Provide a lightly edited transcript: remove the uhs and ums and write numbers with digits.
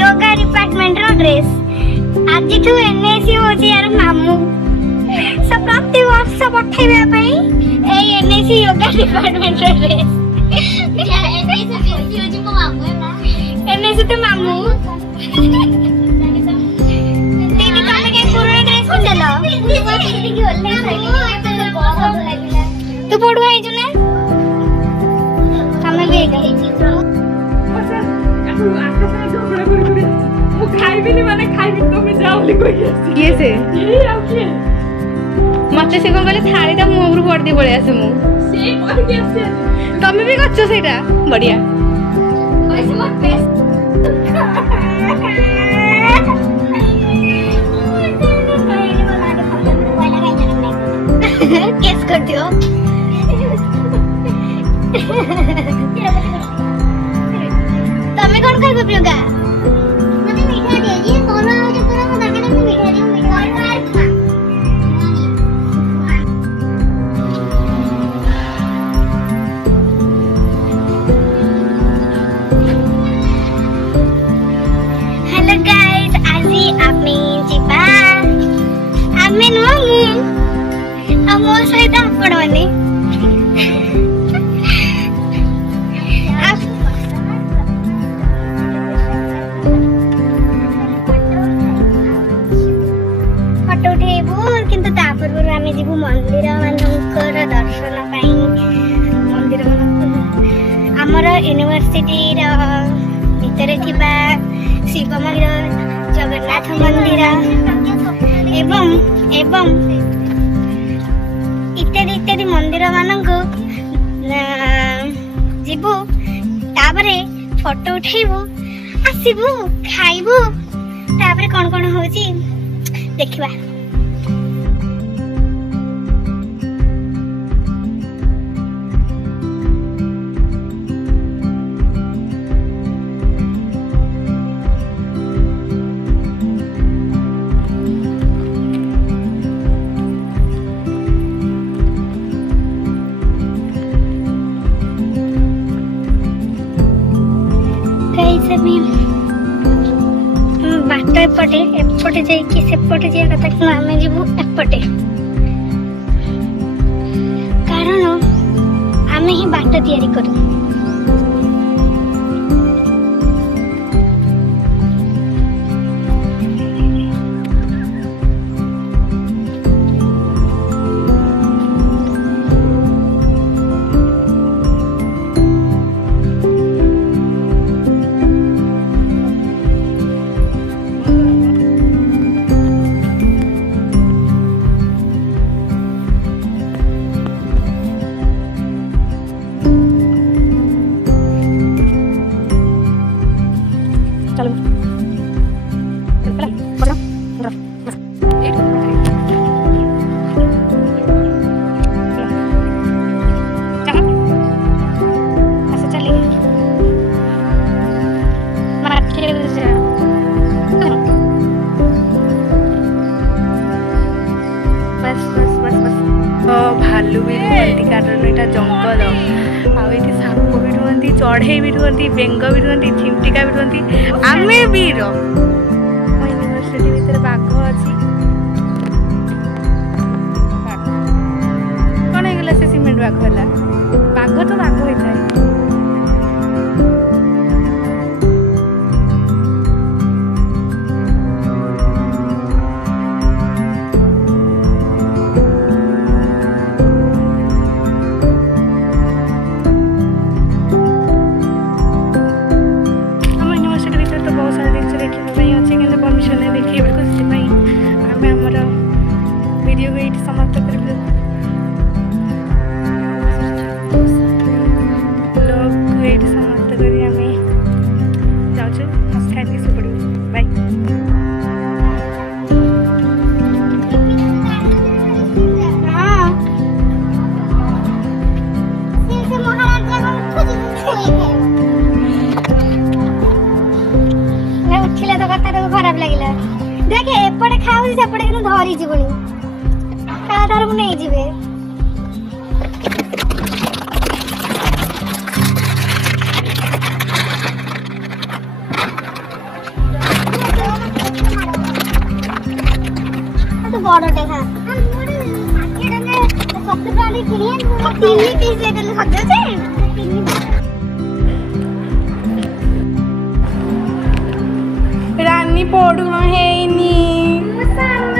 yoga department रो dress आज ठू NSU होची यार मामू सब प्रति वर्ष पठाइबा पई ए एनएसयू योगा डिपार्टमेंट रो ड्रेस एनएसयू होची को मामू एनएसयू तो मामू दीदी तने के पुराना ड्रेस को चलो तू पढ़वा है जो ना हमें भी गई खाइबिनी माने खाइबि तमे जाओली कोइ ये से ये आउ के मते से कोन कहले थाळीटा मु उपरु पड़ दी पळे आसे मु से पड़ के आसे तमे भी गच्छ सेटा बढ़िया वैसे मत पेस केस कर दियो तमे कोन खाइबो प्रियंका मते मीठा दे ये सोना जो पूरा को दरकार में मीठा दे मीठा हेलो गाइस आज आपने जीवा आमे नमु अमो सहित पड़वानी जीवु मंदिर मानकर दर्शन पाई मंदिर आमर यूनिवर्सिटी भितर थिबा शिव मंदिर जगन्नाथ मंदिर एवं एवं इत्यादि इत्यादि मंदिर मानक जीवु तापरे फोटो उठेबु आसीबु खाइबु तापरे कोन कोन होची देखिबा बाट एपटे एपटे जाइए सेपटे जा कथा कि आम जीवु एपटे कारण आम ही बाट तैयारी करूँ भालू भी रुहती कारण यहाँ जंगल आठी साप भी रुहती चढ़ई भी रुहती बेंग भी रुहती झिंटिका भी रुहती आमे भी यूनिवर्सिटी भीतर बाघ अच्छी कौन होगा से सीमेंट बाघ है बाघ तो बाघ होता है मरी जीवनी तार मु नहीं जीवे तो बड़टे था 70 वाली किनिए 3 पीस ले देले सजो से रानी पड़ू हेनी सामने